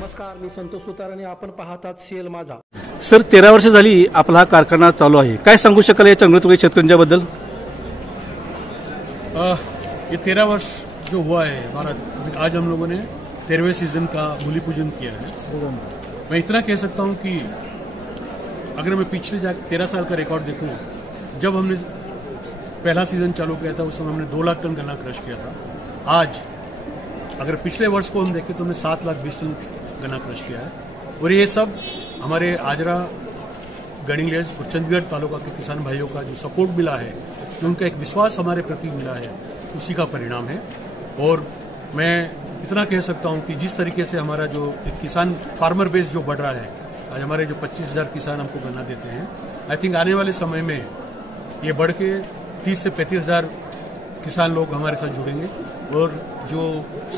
नमस्कार, मी संतोष सुतार आणि आपण पाहतात सीएल माझा. सर, 13 वर्ष झाली आपला हा कारखाना चालू आहे. काय सांगू शकाल या चंद्रचौकी शेतकऱ्यांच्याबद्दल? ये 13 वर्ष जो हुआ है हमारा, आज हम लोगों ने 13वें सीजन का भूमि पूजन किया है. मैं इतना कह सकता हूं कि अगर मैं पिछले 13 साल का रिकॉर्ड देखूं, जब हमने पहला सीजन चालू किया था उस समय हमने 2 लाख टन गन्ना क्रश किया था. आज अगर पिछले वर्ष को हम देखें तो हमने 7 लाख 20 टन गन्ना क्रश किया है. और ये सब हमारे आजरा, गणिलेज और चंडीगढ़ तालुका के किसान भाइयों का जो सपोर्ट मिला है, जो उनका एक विश्वास हमारे प्रति मिला है, उसी का परिणाम है. और मैं इतना कह सकता हूं कि जिस तरीके से हमारा जो एक किसान फार्मर बेस जो बढ़ रहा है, आज हमारे जो 25,000 किसान हमको गन्ना देते हैं, आई थिंक आने वाले समय में ये बढ़ के 30 से 35,000 किसान लोग हमारे साथ जुड़ेंगे. और जो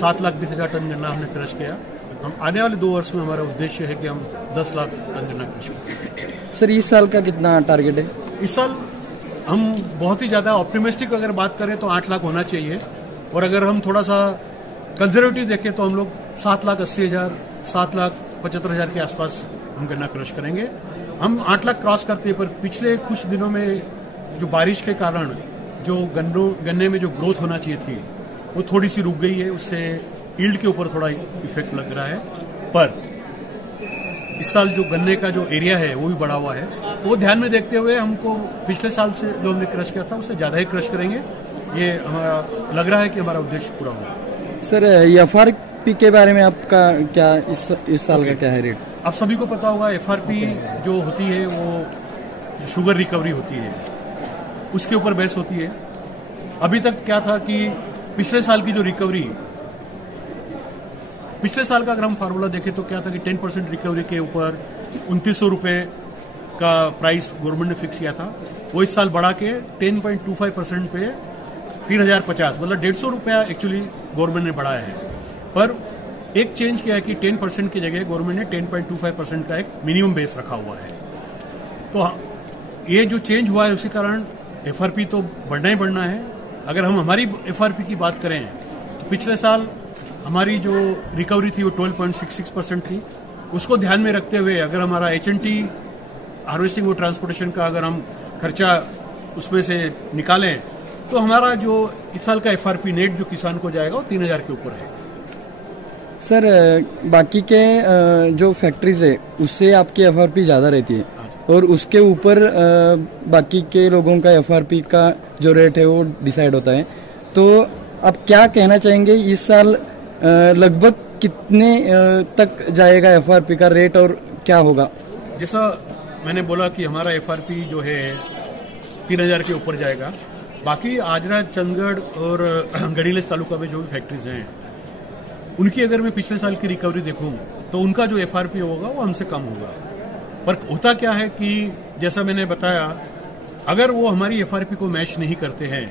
7 लाख 20,000 टन गन्ना हमने क्रश किया, हम आने वाले 2 वर्ष में हमारा उद्देश्य है कि हम 10 लाख टन गन्ना क्रश करें. सर, इस साल का कितना टारगेट है? इस साल हम बहुत ही ज़्यादा ऑप्टिमिस्टिक अगर बात करें तो 8 लाख होना चाहिए. और अगर हम थोड़ा सा कंजर्वेटिव देखें तो हम लोग 7,80,000, 7,75,000 के आसपास हम गन्ना क्रश करेंगे. हम 8 लाख क्रॉस करते हैं, पर पिछले कुछ दिनों में जो बारिश के कारण जो गन्ने में जो ग्रोथ होना चाहिए थी वो थोड़ी सी रुक गई है. उससे यील्ड के ऊपर थोड़ा इफेक्ट लग रहा है. पर इस साल जो गन्ने का जो एरिया है वो भी बढ़ा हुआ है, तो वो ध्यान में देखते हुए हमको पिछले साल से जो हमने क्रश किया था उससे ज़्यादा ही क्रश करेंगे. ये हमारा लग रहा है कि हमारा उद्देश्य पूरा होगा. सर, एफआरपी के बारे में आपका क्या इस साल का क्या है रेट? आप सभी को पता होगा, एफआरपी जो होती है वो शुगर रिकवरी होती है, उसके ऊपर बेस होती है. अभी तक क्या था कि पिछले साल की जो रिकवरी, पिछले साल का अगर हम फार्मूला देखें तो क्या था कि 10% रिकवरी के ऊपर 2900 रुपये का प्राइस गवर्नमेंट ने फिक्स किया था. वो इस साल बढ़ा के 10.25% पे 3,050, मतलब 150 रुपया एक्चुअली गवर्नमेंट ने बढ़ाया है. पर एक चेंज किया है कि 10% की जगह गवर्नमेंट ने 10.25% का एक मिनिमम बेस रखा हुआ है. तो ये जो चेंज हुआ है उसके कारण एफआरपी तो बढ़ना ही बढ़ना है. अगर हम हमारी एफआरपी की बात करें तो पिछले साल हमारी जो रिकवरी थी वो 12.66% थी. उसको ध्यान में रखते हुए अगर हमारा HNT हार्वेस्टिंग और ट्रांसपोर्टेशन का अगर हम खर्चा उसमें से निकालें तो हमारा जो इस साल का एफआरपी नेट जो किसान को जाएगा वो 3,000 के ऊपर है. सर, बाकी के जो फैक्ट्रीज है उससे आपकी एफआरपी ज़्यादा रहती है और उसके ऊपर बाकी के लोगों का एफआरपी का जो रेट है वो डिसाइड होता है. तो आप क्या कहना चाहेंगे, इस साल लगभग कितने तक जाएगा एफआरपी का रेट और क्या होगा? जैसा मैंने बोला कि हमारा एफआरपी जो है 3,000 के ऊपर जाएगा. बाकी आजरा, चंडीगढ़ और गणिलेज तालुका में जो भी फैक्ट्रीज हैं उनकी अगर मैं पिछले साल की रिकवरी देखूं तो उनका जो एफआरपी होगा वो हमसे कम होगा. पर होता क्या है कि जैसा मैंने बताया, अगर वो हमारी एफआरपी को मैच नहीं करते हैं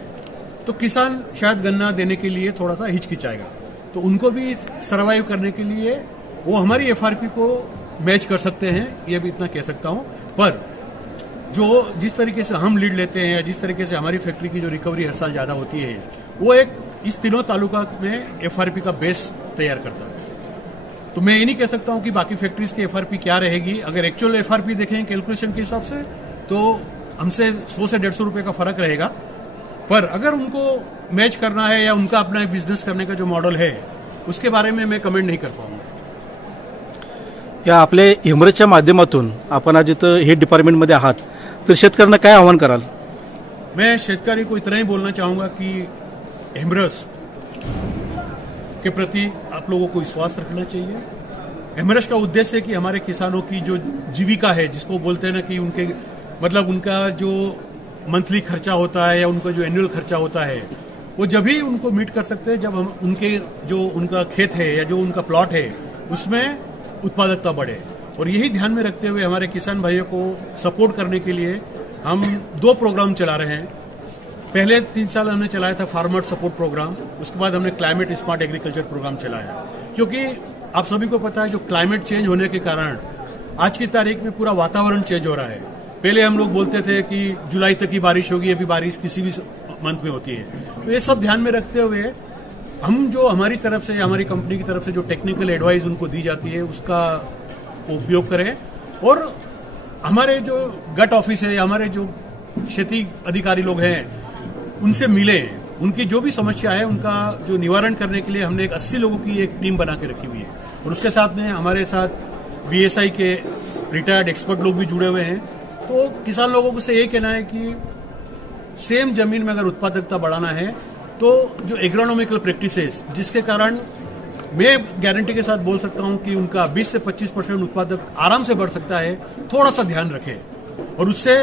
तो किसान शायद गन्ना देने के लिए थोड़ा सा हिचकिचाएगा. तो उनको भी सर्वाइव करने के लिए वो हमारी एफआरपी को मैच कर सकते हैं, ये भी इतना कह सकता हूं. पर जो जिस तरीके से हम लीड लेते हैं या जिस तरीके से हमारी फैक्ट्री की जो रिकवरी हर साल ज्यादा होती है, वो एक इस तीनों तालुका में एफआरपी का बेस तैयार करता है. तो मैं ये नहीं कह सकता हूं कि बाकी फैक्ट्रीज की एफआरपी क्या रहेगी. अगर एक्चुअल एफआरपी देखें कैलकुलेशन के हिसाब से तो हमसे 100 से 150 रुपए का फर्क रहेगा. पर अगर उनको मैच करना है या उनका अपना बिजनेस करने का जो मॉडल है उसके बारे में मैं कमेंट नहीं कर पाऊंगा. या आपल्या हिमरसच्या माध्यमातून आपण आज इथं हे डिपार्टमेंटमध्ये आहात, तर शेतकऱ्यांना काय आवाहन कराल? मैं शेतकरी को इतना ही बोलना चाहूंगा कि हिमरस के प्रति आप लोगों को विश्वास रखना चाहिए. हिमरस का उद्देश्य है कि हमारे किसानों की जो जीविका है, जिसको बोलते हैं ना कि उनके मतलब उनका जो मंथली खर्चा होता है या उनका जो एनुअल खर्चा होता है वो जब भी उनको मीट कर सकते हैं जब हम उनके जो उनका खेत है या जो उनका प्लॉट है उसमें उत्पादकता बढ़े. और यही ध्यान में रखते हुए हमारे किसान भाइयों को सपोर्ट करने के लिए हम 2 प्रोग्राम चला रहे हैं. पहले 3 साल हमने चलाया था फार्मर सपोर्ट प्रोग्राम, उसके बाद हमने क्लाइमेट स्मार्ट एग्रीकल्चर प्रोग्राम चलाया. क्योंकि आप सभी को पता है जो क्लाइमेट चेंज होने के कारण आज की तारीख में पूरा वातावरण चेंज हो रहा है. पहले हम लोग बोलते थे कि जुलाई तक ही बारिश होगी, अभी बारिश किसी भी मंथ में होती है. तो ये सब ध्यान में रखते हुए हम जो हमारी तरफ से, हमारी कंपनी की तरफ से जो टेक्निकल एडवाइस उनको दी जाती है उसका उपयोग करें, और हमारे जो गट ऑफिस है, हमारे जो क्षेत्रीय अधिकारी लोग हैं उनसे मिले, उनकी जो भी समस्या है उनका जो निवारण करने के लिए हमने एक 80 लोगों की एक टीम बना के रखी हुई है, और उसके साथ में हमारे साथ VSI के रिटायर्ड एक्सपर्ट लोग भी जुड़े हुए हैं। तो किसान लोगों को से ये कहना है कि सेम जमीन में अगर उत्पादकता बढ़ाना है तो जो एग्रोनॉमिकल प्रैक्टिसेस, जिसके कारण मैं गारंटी के साथ बोल सकता हूं कि उनका 20 से 25% उत्पादक आराम से बढ़ सकता है, थोड़ा सा ध्यान रखें और उससे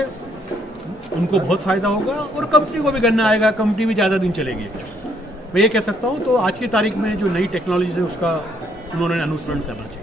उनको बहुत फायदा होगा और कंपनी को भी गन्ना आएगा, कंपनी भी ज्यादा दिन चलेगी। मैं ये कह सकता हूं। तो आज की तारीख में जो नई टेक्नोलॉजी है उसका उन्होंने अनुसरण करना चाहिए।